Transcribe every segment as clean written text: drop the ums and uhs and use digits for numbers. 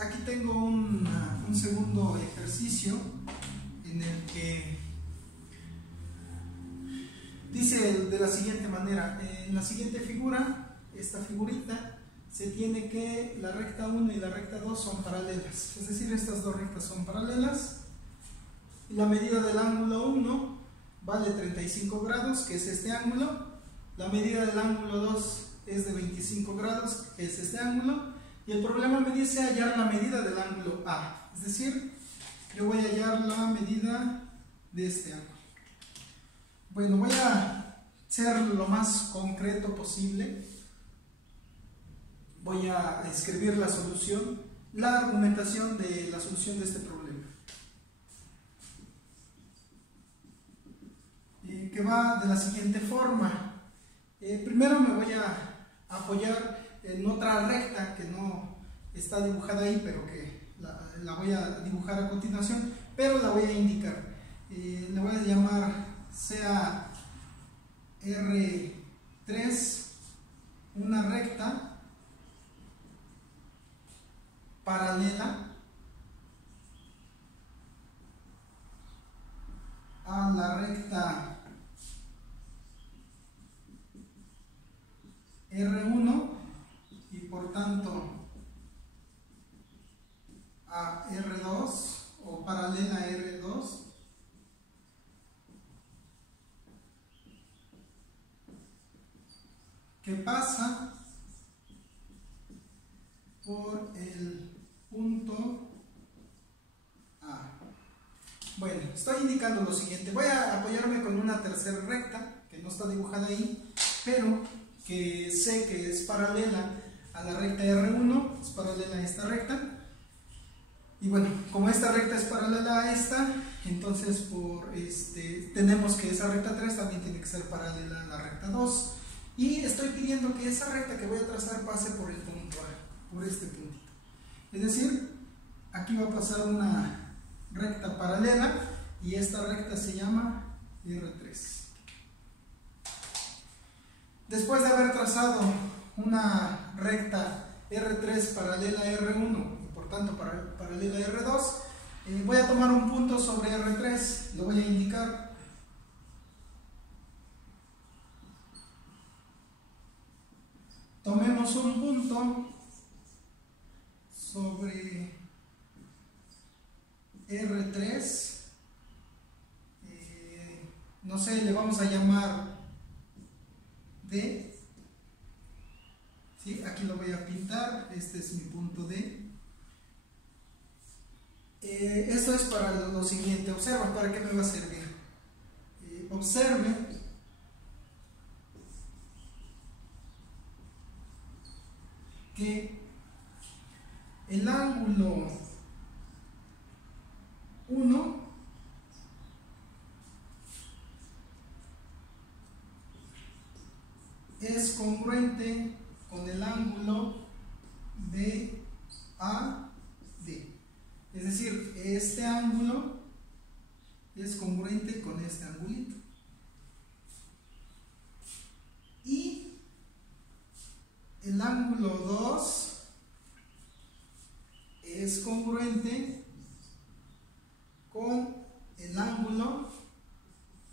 aquí tengo un segundo ejercicio en el que dice de la siguiente manera: en la siguiente figura, esta figurita, se tiene que la recta 1 y la recta 2 son paralelas, es decir, estas dos rectas son paralelas, y la medida del ángulo 1 vale 35 grados, que es este ángulo, la medida del ángulo 2 es de 25 grados, que es este ángulo, y el problema me dice hallar la medida del ángulo A, es decir, yo voy a hallar la medida de este ángulo. Bueno, voy a ser lo más concreto posible. Voy a escribir la solución, la argumentación de la solución de este problema, que va de la siguiente forma. Primero me voy a apoyar en otra recta que no está dibujada ahí, pero que la voy a dibujar a continuación, pero la voy a indicar. Le voy a llamar sea R3 una recta paralela a la recta R1 y por tanto a R2, o paralela a R2, que pasa por el punto A. Bueno, estoy indicando lo siguiente: voy a apoyarme con una tercera recta que no está dibujada ahí, pero que sé que es paralela a la recta R1, es paralela a esta recta. Y bueno, como esta recta es paralela a esta, entonces tenemos que esa recta 3 también tiene que ser paralela a la recta 2. Y estoy pidiendo que esa recta que voy a trazar pase por el punto A, por este puntito. Es decir, aquí va a pasar una recta paralela y esta recta se llama R3. Después de haber trazado una recta R3 paralela a R1 y por tanto paralela a R2, voy a tomar un punto sobre R3, lo voy a indicar. Tomemos un punto sobre R3, no sé, le vamos a llamar D. ¿Sí? Aquí lo voy a pintar, este es mi punto D. Esto es para lo siguiente: observa, ¿para qué me va a servir? Observe que el ángulo 1 es congruente con el ángulo de AD. Es decir, este ángulo es congruente con este angulito. Y el ángulo 2 es congruente con el ángulo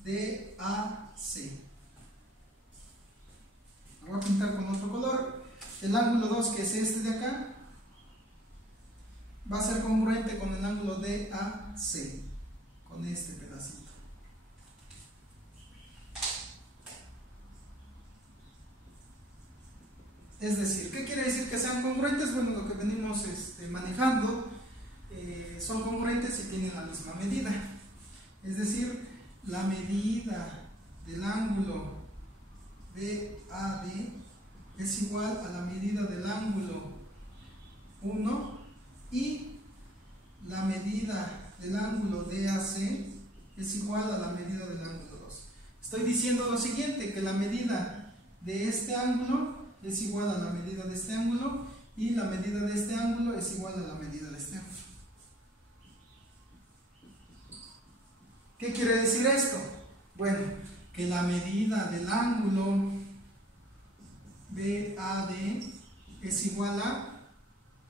de AC. Lo voy a pintar con otro color. El ángulo 2, que es este de acá, va a ser congruente con el ángulo de AC, con este pedacito. Es decir, ¿qué quiere decir que sean congruentes? Bueno, lo que venimos manejando, son congruentes y tienen la misma medida. Es decir, la medida del ángulo BAD es igual a la medida del ángulo 1 y la medida del ángulo DAC es igual a la medida del ángulo 2. Estoy diciendo lo siguiente, que la medida de este ángulo es igual a la medida de este ángulo y la medida de este ángulo es igual a la medida de este ángulo. ¿Qué quiere decir esto? Bueno, que la medida del ángulo BAD es igual a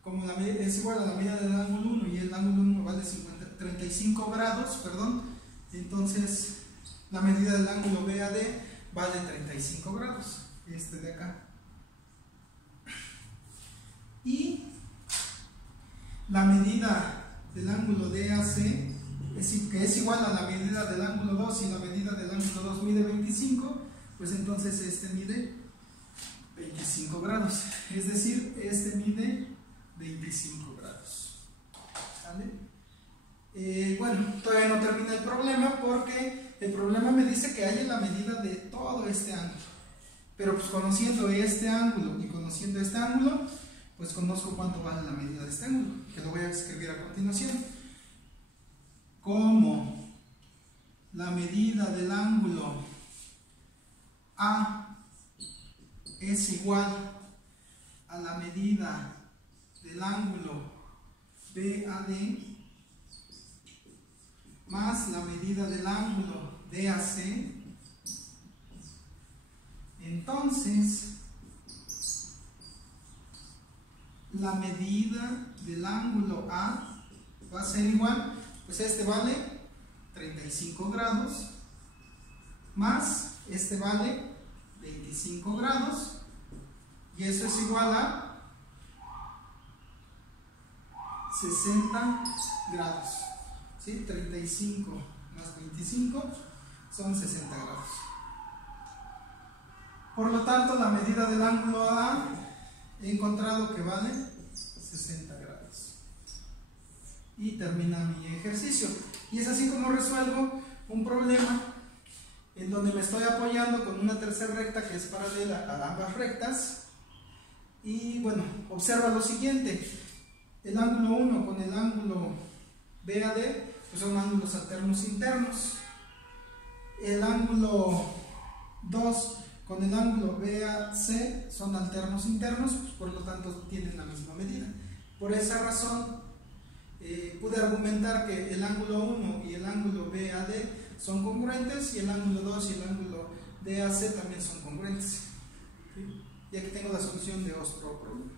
como es igual a la medida del ángulo 1 y el ángulo 1 vale 35 grados, perdón, entonces la medida del ángulo BAD vale 35 grados, este de acá. Y la medida del ángulo DAC, que es igual a la medida del ángulo 2, y la medida del ángulo 2 mide 25, pues entonces este mide 25 grados, es decir, este mide 25 grados. ¿Vale? Bueno, todavía no termina el problema, porque el problema me dice que hay la medida de todo este ángulo, pero pues conociendo este ángulo y conociendo este ángulo, pues conozco cuánto vale la medida de este ángulo, que lo voy a escribir a continuación. Como la medida del ángulo A es igual a la medida del ángulo BAD más la medida del ángulo DAC, entonces la medida del ángulo A va a ser igual, pues este vale 35 grados más este vale 25 grados, y eso es igual a 60 grados. ¿Sí? 35 más 25 son 60 grados. Por lo tanto, la medida del ángulo A he encontrado que vale 60 grados. Y termina mi ejercicio. Y es así como resuelvo un problema en donde me estoy apoyando con una tercera recta que es paralela a ambas rectas. Y bueno, observa lo siguiente: el ángulo 1 con el ángulo BAD pues son ángulos alternos internos. El ángulo 2 con el ángulo BAC son alternos internos, pues por lo tanto tienen la misma medida. Por esa razón pude argumentar que el ángulo 1 y el ángulo BAD son congruentes, y el ángulo 2 y el ángulo DAC también son congruentes. ¿Sí? Y aquí tengo la solución de otro problema.